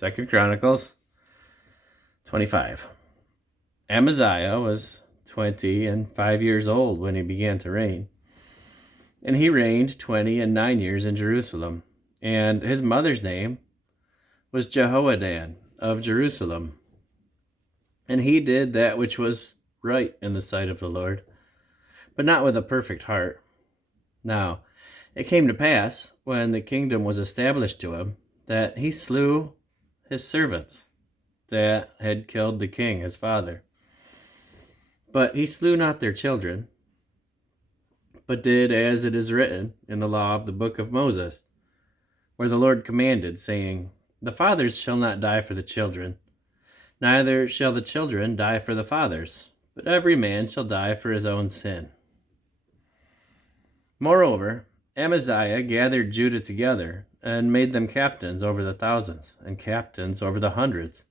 2Chronicles25. Amaziah was 25 years old when he began to reign, and he reigned 29 years in Jerusalem. And his mother's name was Jehoadan of Jerusalem. And he did that which was right in the sight of the Lord, but not with a perfect heart. Now, it came to pass, when the kingdom was established to him, that he slew his servants that had killed the king, his father. But he slew not their children, but did as it is written in the law of the book of Moses, where the Lord commanded, saying, The fathers shall not die for the children, neither shall the children die for the fathers, but every man shall die for his own sin. Moreover, Amaziah gathered Judah together, and made them captains over the thousands, and captains over the hundreds,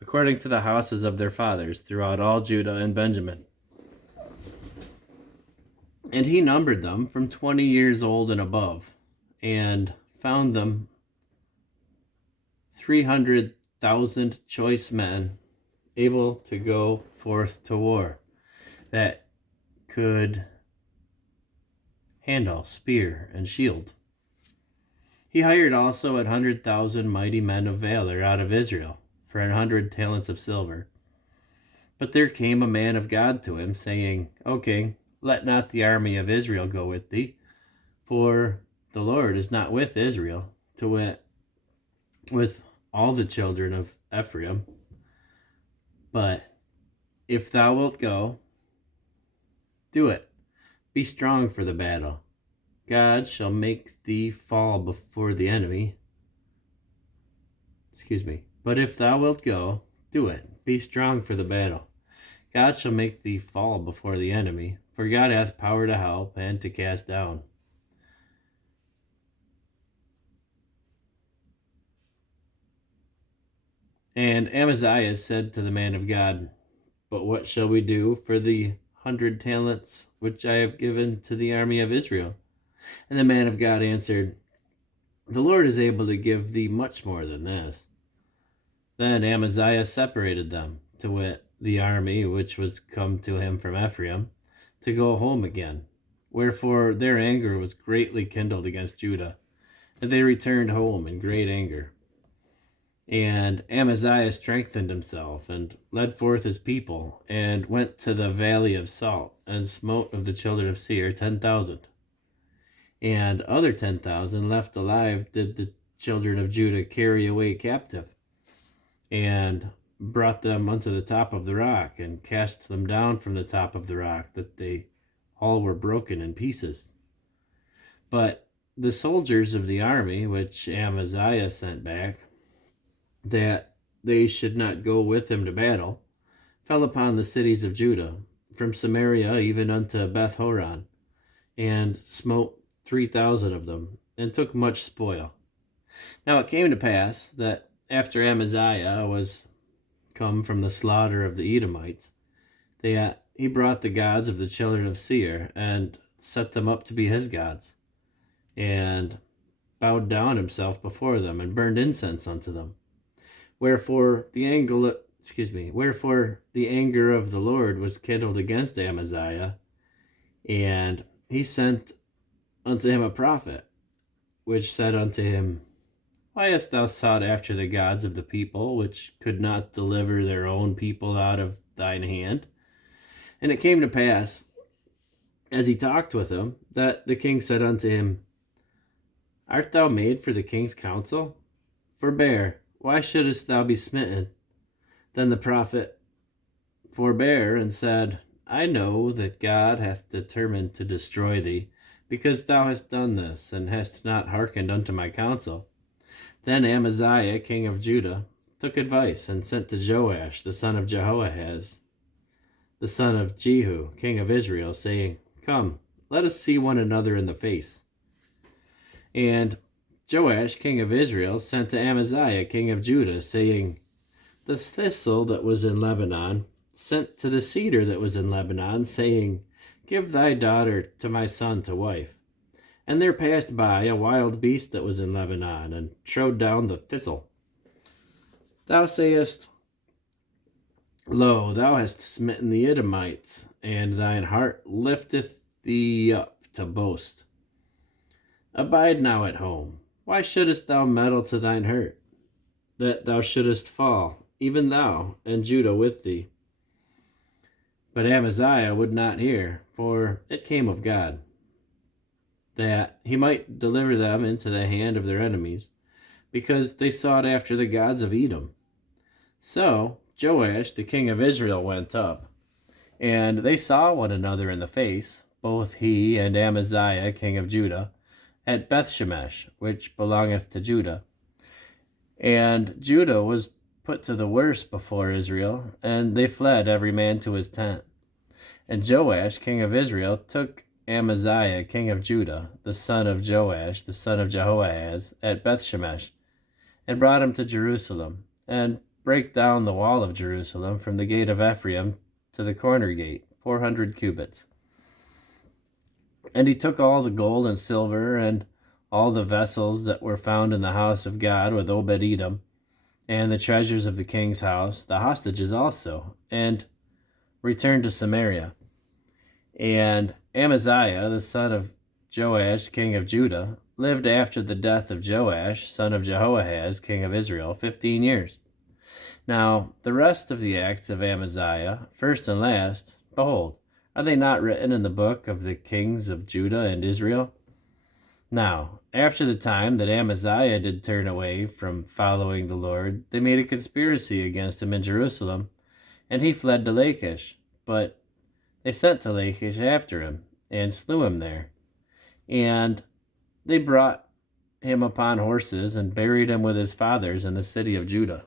according to the houses of their fathers, throughout all Judah and Benjamin. And he numbered them from 20 years old and above, and found them 300,000 choice men able to go forth to war, that could handle spear and shield. He hired also 100,000 mighty men of valor out of Israel for 100 talents of silver. But there came a man of God to him, saying, O king, let not the army of Israel go with thee, for the Lord is not with Israel, to wit, with all the children of Ephraim. But if thou wilt go, do it. Be strong for the battle. God shall make thee fall before the enemy. But if thou wilt go, do it. Be strong for the battle. God shall make thee fall before the enemy, for God hath power to help and to cast down. And Amaziah said to the man of God, But what shall we do for the 100 talents which I have given to the army of Israel? And the man of God answered, The Lord is able to give thee much more than this. Then Amaziah separated them, to wit, the army which was come to him from Ephraim, to go home again. Wherefore their anger was greatly kindled against Judah, and they returned home in great anger. And Amaziah strengthened himself, and led forth his people, and went to the valley of Salt, and smote of the children of Seir 10,000. And other 10,000 left alive did the children of Judah carry away captive, and brought them unto the top of the rock, and cast them down from the top of the rock, that they all were broken in pieces. But the soldiers of the army which Amaziah sent back, that they should not go with him to battle, fell upon the cities of Judah, from Samaria even unto Beth-horon, and smote 3,000 of them, and took much spoil. Now it came to pass that after Amaziah was come from the slaughter of the Edomites, he brought the gods of the children of Seir, and set them up to be his gods, and bowed down himself before them, and burned incense unto them. Wherefore the anger of the Lord was kindled against Amaziah, and he sent unto him a prophet, which said unto him, Why hast thou sought after the gods of the people, which could not deliver their own people out of thine hand? And it came to pass, as he talked with him, that the king said unto him, Art thou made for the king's counsel? Forbear, why shouldest thou be smitten? Then the prophet forbare, and said, I know that God hath determined to destroy thee, because thou hast done this, and hast not hearkened unto my counsel. Then Amaziah, king of Judah, took advice, and sent to Joash, the son of Jehoahaz, the son of Jehu, king of Israel, saying, Come, let us see one another in the face. And Joash, king of Israel, sent to Amaziah, king of Judah, saying, The thistle that was in Lebanon sent to the cedar that was in Lebanon, saying, Give thy daughter to my son to wife. And there passed by a wild beast that was in Lebanon, and trode down the thistle. Thou sayest, Lo, thou hast smitten the Edomites, and thine heart lifteth thee up to boast. Abide now at home. Why shouldest thou meddle to thine hurt, that thou shouldest fall, even thou, and Judah with thee? But Amaziah would not hear, for it came of God, that he might deliver them into the hand of their enemies, because they sought after the gods of Edom. So Joash the king of Israel went up, and they saw one another in the face, both he and Amaziah king of Judah, at Bethshemesh, which belongeth to Judah. And Judah was put to the worse before Israel, and they fled every man to his tent. And Joash king of Israel took Amaziah king of Judah, the son of Joash, the son of Jehoahaz, at Bethshemesh, and brought him to Jerusalem, and brake down the wall of Jerusalem from the gate of Ephraim to the corner gate, 400 cubits. And he took all the gold and silver and all the vessels that were found in the house of God with Obed-Edom, and the treasures of the king's house, the hostages also, and returned to Samaria. And Amaziah, the son of Joash, king of Judah, lived after the death of Joash, son of Jehoahaz, king of Israel, 15 years. Now, the rest of the acts of Amaziah, first and last, behold, are they not written in the book of the kings of Judah and Israel? Now, after the time that Amaziah did turn away from following the Lord, they made a conspiracy against him in Jerusalem, and he fled to Lachish. But they sent to Lachish after him, and slew him there. And they brought him upon horses, and buried him with his fathers in the city of Judah.